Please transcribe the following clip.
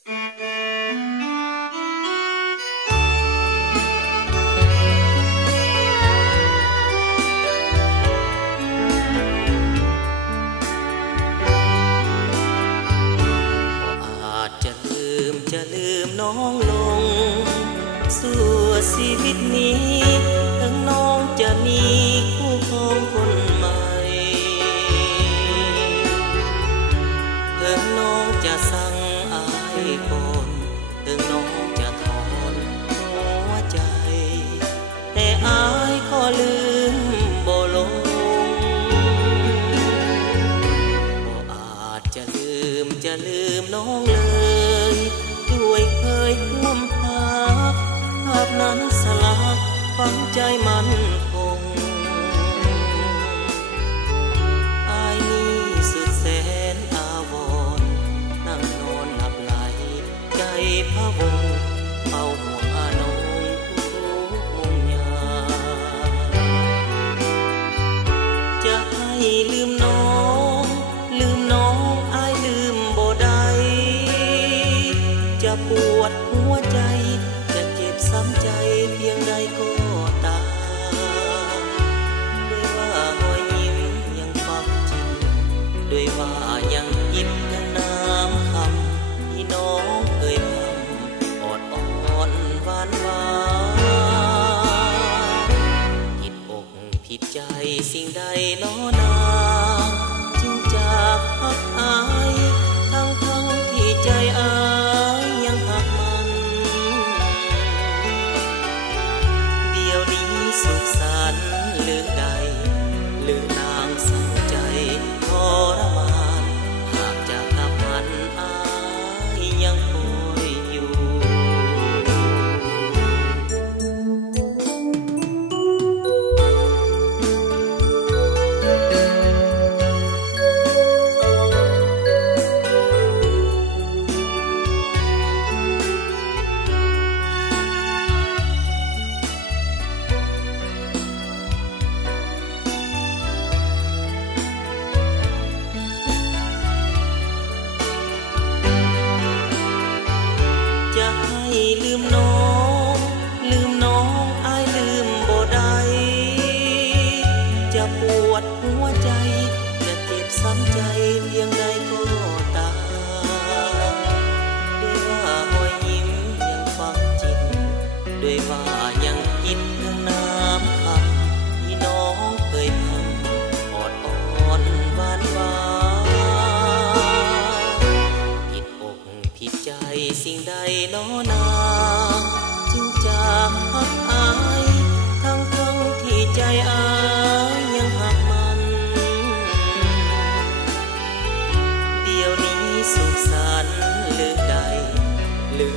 น้องลงสู่ชีวิตนี้ถึงน้องจะมีคู่ครองคนใหม่ถึงน้องจะสั่งอายก่อนถึงน้องจะถอนหัวใจแต่อายก็ลืมบ่ลงบ่อาจจะลืมน้องเลยด้วยเคยร่วมหาภาพนั้นสลักฝังใจมันคงอายนี้สุดแสนอาวรณ์นั่งนอนหลับไหลใจพะวงเฝ้าห่วงอานงทุกมุมยามจะให้ลืมน้องอายลืมบ่ได้จะปวดหัวใจจะเจ็บซ้ำใจเพียงใดก็ตามด้วยว่ารอยยิ้มยังฟังจริงด้วยว่ายังยิ้มยังน้ำคำที่น้องเคยพำอดอ่อนหวานหวานผิดอกผิดใจสิ่งใดน้อนางจึงจากหักอายทั้งที่ใจอายยังหักมันเดี๋ยวนี้สุขสันต์หรือใดหรือนางเศร้าใจทรมานหากจากกับมันอายยังคอยอยู่ลืมน้องอายลืมบ่ได้จะปวดหัวใจจะเจ็บซ้ำใจเพียงใดก็ตามด้วยว่ารอยยิ้มยังฝังจิตด้วยว่ายังคิดถึงน้ำคำที่น้องเคยพำอดอ่อนหวานหวานผิดอกผิดใจสิ่งใดน้อนางจึงจากหักอายทั้งที่ใจอายยังหักมันเดี๋ยวนี้สุขสันต์หรือใดหรือ